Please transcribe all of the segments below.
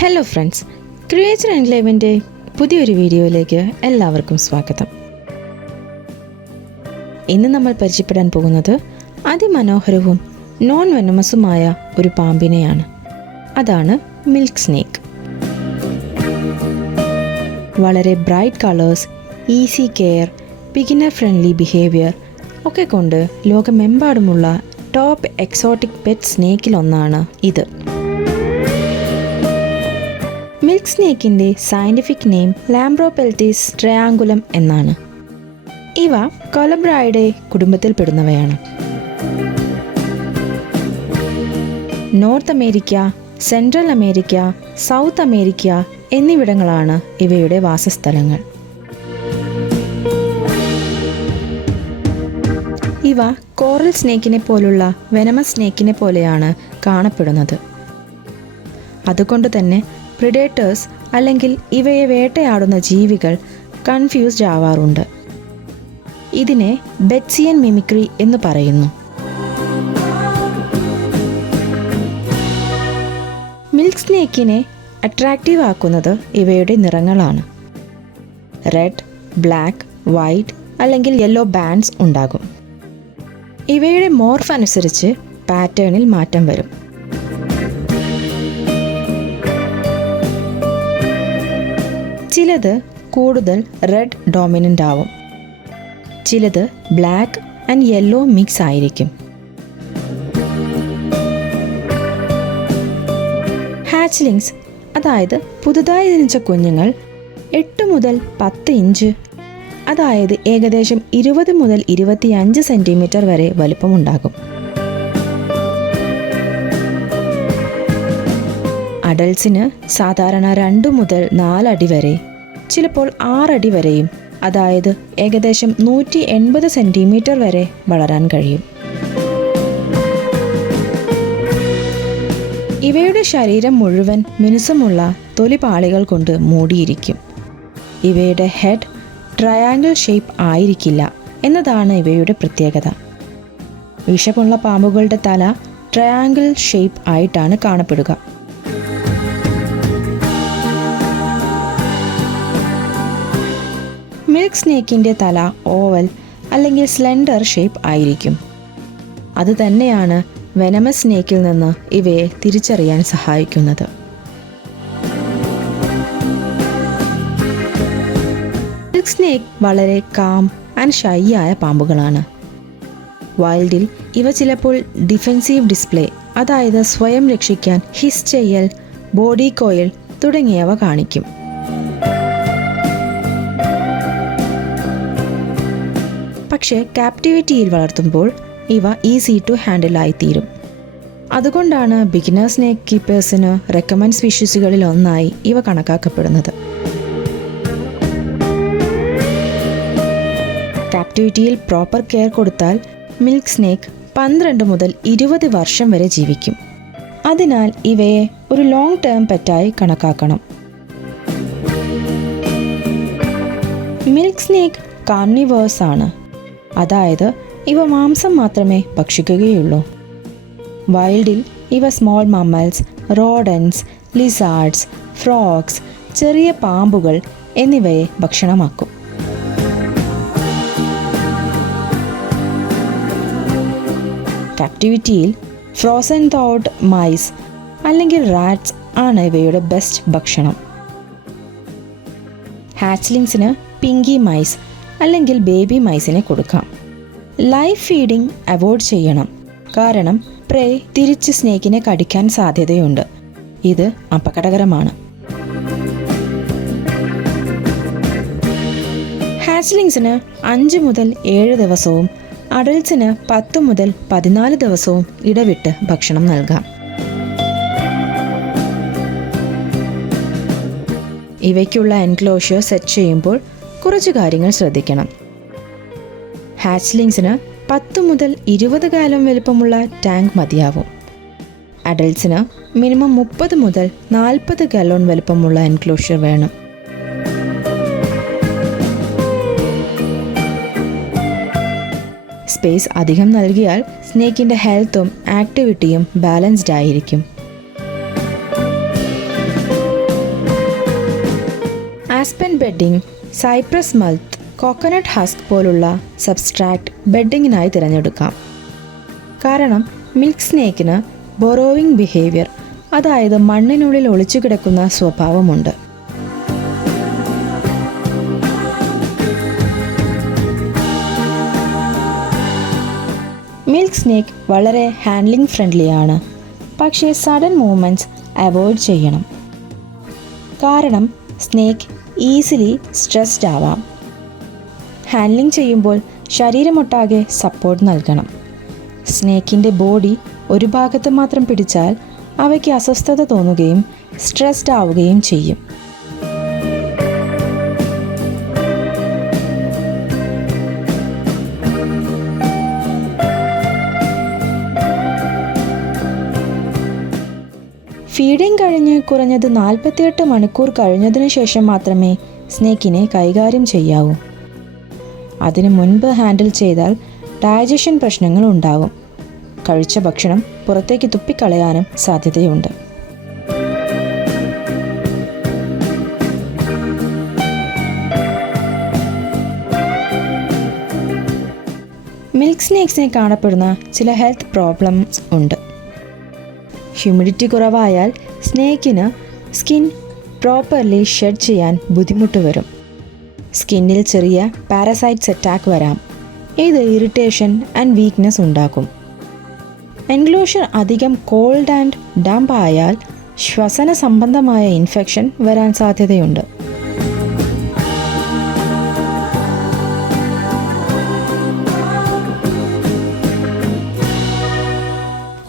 Hello friends, creature എൻക്ലേവിൻ്റെ പുതിയൊരു വീഡിയോയിലേക്ക് എല്ലാവർക്കും സ്വാഗതം. ഇന്ന് നമ്മൾ പരിചയപ്പെടാൻ പോകുന്നത് അതിമനോഹരവും നോൺ വെനമസുമായ ഒരു പാമ്പിനെയാണ്. അതാണ് മിൽക്ക് സ്നേക്ക്. വളരെ bright colours, easy care, beginner friendly behaviour ഒക്കെ കൊണ്ട് ലോകമെമ്പാടുമുള്ള ടോപ്പ് എക്സോട്ടിക് പെറ്റ് സ്നേക്കിലൊന്നാണ് ഇത്. മിൽക്ക് സ്നേക്കിൻ്റെ സയൻറ്റിഫിക് നെയിം ലാംബ്രോപെൽറ്റിസ് ട്രയാങ്കുലം എന്നാണ്. ഇവ കൊലബ്രായിഡെ കുടുംബത്തിൽപ്പെടുന്നവയാണ്. North America, Central America, South America എന്നിവിടങ്ങളാണ് ഇവയുടെ വാസസ്ഥലങ്ങൾ. ഇവ കോറൽ സ്നേക്കിനെ പോലുള്ള വെനമസ് സ്നേക്കിനെ പോലെയാണ് കാണപ്പെടുന്നത്. അതുകൊണ്ട് തന്നെ പ്രിഡേറ്റേഴ്സ് അല്ലെങ്കിൽ ഇവയെ വേട്ടയാടുന്ന ജീവികൾ കൺഫ്യൂസ്ഡ് ആവാറുണ്ട്. ഇതിനെ ബെറ്റ്സിയൻ മിമിക്രി എന്ന് പറയുന്നു. മിൽക്ക് സ്നേക്കിനെ അട്രാക്റ്റീവ് ആക്കുന്നത് ഇവയുടെ നിറങ്ങളാണ്. റെഡ്, ബ്ലാക്ക്, വൈറ്റ് അല്ലെങ്കിൽ യെല്ലോ ബാൻഡ്സ് ഉണ്ടാകും. ഇവയുടെ മോർഫ് അനുസരിച്ച് പാറ്റേണിൽ മാറ്റം വരും. ചിലത് കൂടുതൽ റെഡ് ഡോമിനൻ്റ് ആവും, ചിലത് ബ്ലാക്ക് ആൻഡ് യെല്ലോ മിക്സ് ആയിരിക്കും. ഹാച്ച്ലിങ്സ്, അതായത് പുതുതായി ജനിച്ച കുഞ്ഞുങ്ങൾ 8 മുതൽ 10 ഇഞ്ച്, അതായത് ഏകദേശം 20 മുതൽ 25 സെൻറ്റിമീറ്റർ വരെ വലുപ്പമുണ്ടാകും. അഡൾട്ട്സിന് സാധാരണ 2 മുതൽ 4 അടി വരെ, ചിലപ്പോൾ 6 അടി വരെയും, അതായത് ഏകദേശം 180 സെൻറ്റിമീറ്റർ വരെ വളരാൻ കഴിയും. ഇവയുടെ ശരീരം മുഴുവൻ മിനുസമുള്ള തൊലിപാളികൾ കൊണ്ട് മൂടിയിരിക്കും. ഇവയുടെ ഹെഡ് ട്രയാങ്കിൾ ഷേപ്പ് ആയിരിക്കില്ല എന്നതാണ് ഇവയുടെ പ്രത്യേകത. വിഷമുള്ള പാമ്പുകളുടെ തല ട്രയാങ്കിൾ ഷേപ്പ് ആയിട്ടാണ് കാണപ്പെടുക. മിൽക്ക് സ്നേക്കിൻ്റെ തല ഓവൽ അല്ലെങ്കിൽ സ്ലെൻഡർ ഷേപ്പ് ആയിരിക്കും. അതുതന്നെയാണ് വെനമസ് സ്നേക്കിൽ നിന്ന് ഇവയെ തിരിച്ചറിയാൻ സഹായിക്കുന്നത്. മിൽക്ക് സ്നേക്ക് വളരെ കാം ആൻഡ് ഷൈ ആയ പാമ്പുകളാണ്. വൈൽഡിൽ ഇവ ചിലപ്പോൾ ഡിഫെൻസീവ് ഡിസ്പ്ലേ, അതായത് സ്വയം രക്ഷിക്കാൻ ഹിസ് ചെയ്യൽ, ബോഡി കോയിൽ തുടങ്ങിയവ കാണിക്കും. പക്ഷേ ക്യാപ്റ്റിവിറ്റിയിൽ വളർത്തുമ്പോൾ ഇവ ഈസി ടു ഹാൻഡിൽ ആയിത്തീരും. അതുകൊണ്ടാണ് ബിഗിനർ സ്നേക്ക് കീപ്പേഴ്സിന് റെക്കമെൻഡ് സ്പീഷീസുകളിൽ ഒന്നായി ഇവ കണക്കാക്കപ്പെടുന്നത്. ക്യാപ്റ്റിവിറ്റിയിൽ പ്രോപ്പർ കെയർ കൊടുത്താൽ മിൽക്ക് സ്നേക്ക് 12 മുതൽ 20 വർഷം വരെ ജീവിക്കും. അതിനാൽ ഇവയെ ഒരു ലോങ് ടേം പെറ്റായി കണക്കാക്കണം. മിൽക്ക് സ്നേക്ക് കാർണിവേഴ്സ് ആണ്, അതായത് ഇവ മാംസം മാത്രമേ ഭക്ഷിക്കുകയുള്ളൂ. വൈൽഡിൽ ഇവ സ്മോൾ മമ്മൽസ്, റോഡൻസ്, ലിസാർഡ്സ്, ഫ്രോഗ്സ്, ചെറിയ പാമ്പുകൾ എന്നിവയെ ഭക്ഷണമാക്കും. ക്യാപ്റ്റിവിറ്റിയിൽ ഫ്രോസൺ തോഡ് മൈസ് അല്ലെങ്കിൽ റാറ്റ്സ് ആണ് ഇവയുടെ ബെസ്റ്റ് ഭക്ഷണം. ഹാച്ച്ലിങ്സിന് പിങ്കി മൈസ് അല്ലെങ്കിൽ ബേബി മൈസിനെ കൊടുക്കാം. ലൈവ് ഫീഡിംഗ് അവോയ്ഡ് ചെയ്യണം, കാരണം പ്രേ തിരിച്ച് സ്നേക്കിനെ കടിക്കാൻ സാധ്യതയുണ്ട്. ഇത് അപകടകരമാണ്. ഹാച്ച്ലിങ്സിന് 5 മുതൽ 7 ദിവസവും അഡൾട്ട്സിന് 10 മുതൽ 14 ദിവസവും ഇടവിട്ട് ഭക്ഷണം നൽകാം. ഇവയ്ക്കുള്ള എൻക്ലോഷ്യർ സെറ്റ് ചെയ്യുമ്പോൾ കുറച്ച് കാര്യങ്ങൾ ശ്രദ്ധിക്കണം. ഹാച്ച്ലിങ്സിന് 10 മുതൽ 20 ഗാലൻ വലുപ്പമുള്ള ടാങ്ക് മതിയാവും. അഡൾട്ട്സിന് മിനിമം 30 മുതൽ 40 ഗാലൺ വലുപ്പമുള്ള എൻക്ലോഷ്യർ വേണം. സ്പേസ് അധികം നൽകിയാൽ സ്നേക്കിൻ്റെ ഹെൽത്തും ആക്ടിവിറ്റിയും ബാലൻസ്ഡ് ആയിരിക്കും. Aspen bedding, cypress mulch, coconut husk പോലുള്ള സബ്സ്ട്രാക്ട് ബെഡിങ്ങിനായി തിരഞ്ഞെടുക്കാം. കാരണം മിൽക്ക് സ്നേക്കിന് ബൊറോവിംഗ് ബിഹേവിയർ, അതായത് മണ്ണിനുള്ളിൽ ഒളിച്ചു കിടക്കുന്ന സ്വഭാവമുണ്ട്. മിൽക്ക് സ്നേക്ക് വളരെ ഹാൻഡ്ലിംഗ് ഫ്രണ്ട്ലിയാണ്, പക്ഷേ സഡൻ മൂവ്മെൻറ്റ്സ് അവോയ്ഡ് ചെയ്യണം. കാരണം സ്നേക്ക് ഈസിലി സ്ട്രെസ്ഡ് ആവാം. ഹാൻഡ്ലിംഗ് ചെയ്യുമ്പോൾ ശരീരമൊട്ടാകെ സപ്പോർട്ട് നൽകണം. സ്നേക്കിൻ്റെ ബോഡി ഒരു ഭാഗത്ത് മാത്രം പിടിച്ചാൽ അവയ്ക്ക് അസ്വസ്ഥത തോന്നുകയും സ്ട്രെസ്ഡ് ആവുകയും ചെയ്യും. ഫീഡിംഗ് കഴിഞ്ഞ് കുറഞ്ഞത് 48 മണിക്കൂർ കഴിഞ്ഞതിനു ശേഷം മാത്രമേ സ്നേക്കിനെ കൈകാര്യം ചെയ്യാവൂ. അതിനു മുൻപ് ഹാൻഡിൽ ചെയ്താൽ ഡൈജഷൻ പ്രശ്നങ്ങൾ ഉണ്ടാകും. കഴിച്ച ഭക്ഷണം പുറത്തേക്ക് തുപ്പിക്കളയാനും സാധ്യതയുണ്ട്. മിൽക്ക് സ്നേക്സിനെ കാണപ്പെടുന്ന ചില ഹെൽത്ത് പ്രോബ്ലംസ് ഉണ്ട്. ഹ്യൂമിഡിറ്റി കുറവായാൽ സ്നേക്കിന് സ്കിൻ പ്രോപ്പർലി ഷെഡ് ചെയ്യാൻ ബുദ്ധിമുട്ട് വരും. സ്കിന്നിൽ ചെറിയ പാരസൈറ്റ്സ് അറ്റാക്ക് വരാം. ഇത് ഇറിറ്റേഷൻ ആൻഡ് വീക്ക്നെസ് ഉണ്ടാക്കും. എൻക്ലോഷർ അധികം കോൾഡ് ആൻഡ് ഡംപ് ആയാൽ ശ്വസന സംബന്ധമായ ഇൻഫെക്ഷൻ വരാൻ സാധ്യതയുണ്ട്.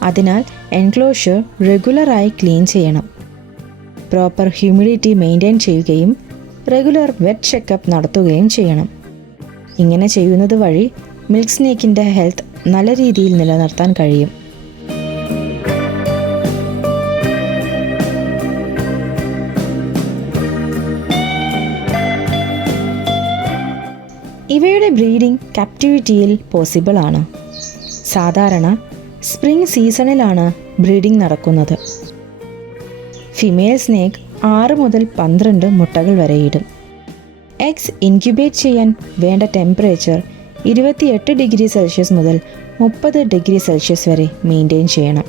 അതിനാൽ എൻക്ലോഷർ റെഗുലറായി ക്ലീൻ ചെയ്യണം. പ്രോപ്പർ ഹ്യൂമിഡിറ്റി മെയിൻറ്റെയിൻ ചെയ്യുകയും റെഗുലർ വെറ്റ് ചെക്കപ്പ് നടത്തുകയും ചെയ്യണം. ഇങ്ങനെ ചെയ്യുന്നത് വഴി മിൽക്ക് സ്നേക്കിൻ്റെ ഹെൽത്ത് നല്ല രീതിയിൽ നിലനിർത്താൻ കഴിയും. ഇവയുടെ ബ്രീഡിംഗ് ക്യാപ്റ്റിവിറ്റിയിൽ പോസിബിൾ ആണ്. സാധാരണ സ്പ്രിംഗ് സീസണിലാണ് ബ്രീഡിംഗ് നടക്കുന്നത്. ഫിമെയിൽ സ്നേക്ക് 6 മുതൽ 12 മുട്ടകൾ വരെ ഇടും. എഗ്സ് ഇൻക്യുബേറ്റ് ചെയ്യാൻ വേണ്ട ടെമ്പറേച്ചർ 28 ഡിഗ്രി സെൽഷ്യസ് മുതൽ 30 ഡിഗ്രി സെൽഷ്യസ് വരെ മെയിൻറ്റെയിൻ ചെയ്യണം.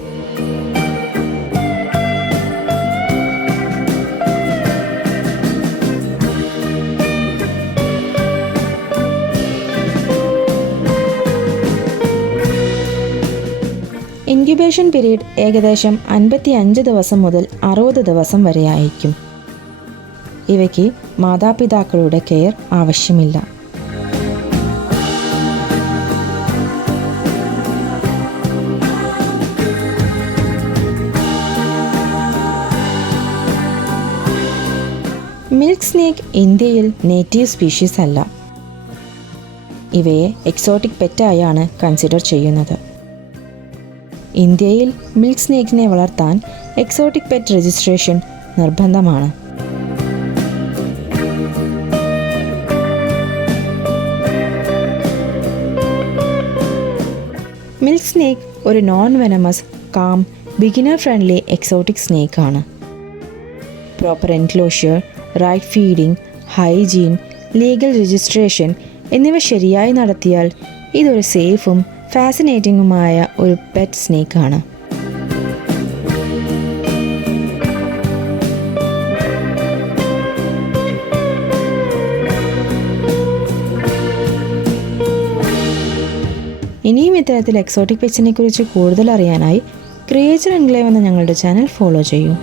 ഇൻക്യുബേഷൻ പീരീഡ് ഏകദേശം 55 ദിവസം മുതൽ 60 ദിവസം വരെ ആയിരിക്കും. ഇവയ്ക്ക് മാതാപിതാക്കളുടെ കെയർ ആവശ്യമില്ല. മിൽക്ക് സ്നേക്ക് ഇന്ത്യയിൽ നേറ്റീവ് സ്പീഷീസ് അല്ല. ഇവയെ എക്സോട്ടിക് പെറ്റായാണ് കൺസിഡർ ചെയ്യുന്നത്. ഇന്ത്യയിൽ മിൽക്ക് സ്നേക്കിനെ വളർത്താൻ എക്സോട്ടിക് പെറ്റ് രജിസ്ട്രേഷൻ നിർബന്ധമാണ്. മിൽക്ക് സ്നേക്ക് ഒരു non venomous, calm, beginner friendly exotic snake ആണ്. Proper enclosure, right feeding, hygiene, legal registration എന്നിവ ശരിയായി നടത്തിയാൽ ഇതൊരു സേഫും ഫാസിനേറ്റിംഗുമായ ഒരു പെറ്റ് സ്നേക്കാണ്. ഇനിയും ഇത്തരത്തിൽ എക്സോട്ടിക് പെറ്റ്സിനെ കുറിച്ച് കൂടുതൽ അറിയാനായി ക്രിയേച്ചർ എൻക്ലേവ് എന്ന ഞങ്ങളുടെ ചാനൽ ഫോളോ ചെയ്യൂ.